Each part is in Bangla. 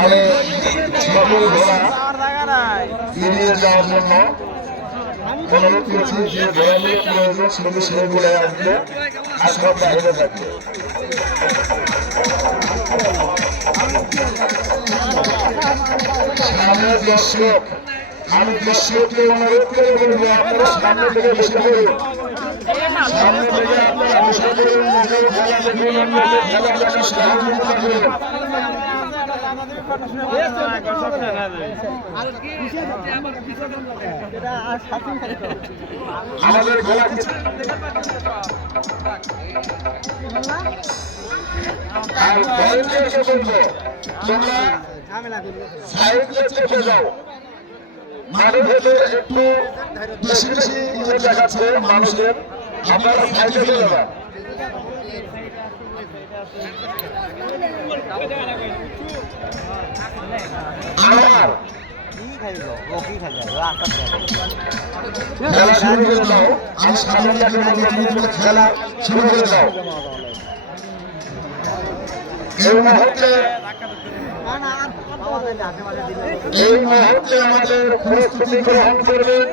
আমি সকল ঘোড়া এড়িয়ে যাওয়ার জন্য অনুরোধ করছি যে ঘোড়া নিয়ে প্রয়োজন শুধু সেই ঘোড়ায় আসবে। আর বাইরে থাকবে সামনে দর্শক আমি দর্শককে অনুরোধ করে বলব আপনারা সামনে থেকে বসে পড়ুন। সামনে থেকে আপনারা বসে পড়ুন নিজেও খেলা দেখুন অন্যকে খেলা দেখার সহযোগিতা করুন। সাইডে চেপে যাও ভেতরে একটু বেশি বেশি দেখাচ্ছে মানুষের আপনারা সাইডে চলে আমার খেলা শুরু করে দাও এই মুহূর্তে এই মুহূর্তে আমাদের প্রস্তুতি গ্রহণ করবেন।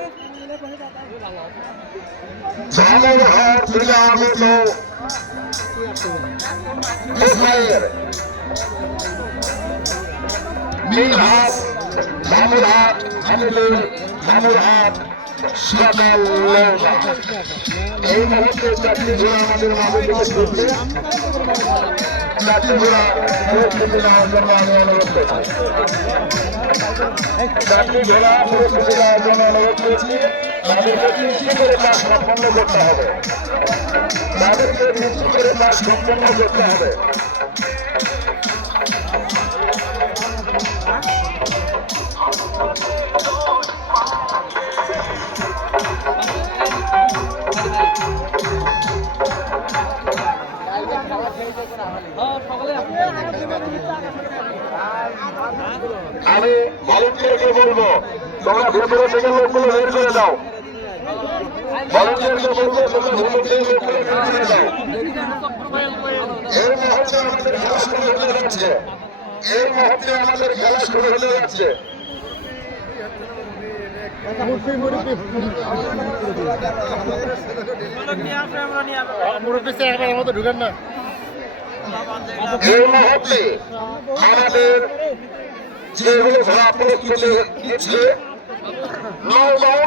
জামুরহাট জেলা আগত জামুরহাট আমাদের জামুরহাট সকাল নৌকা এই মুহূর্তে চারটি ঘোড়া আমাদের মাঝে ছুটছে চারটি ঘোড়া প্রস্তুতি নেওয়ার জন্য আমি অনুরোধ করছি চারটি ঘোড়া প্রস্তুতি নেওয়ার জন্য অনুরোধ করছি তাদেরকে তিনটি করে কাজ সম্পন্ন করতে হবে তিনটি করে সম্পন্ন করতে হবে। আমি ভলেন্টিয়ারকে বলব, তোমরা ভেতরে থেকে লোকগুলো বের করে দাও। আমাদের যাচ্ছে আমাদের হতে যাচ্ছে এই মুহূর্তে আমাদের যেগুলো প্রস্তুতি নিচ্ছে নৌ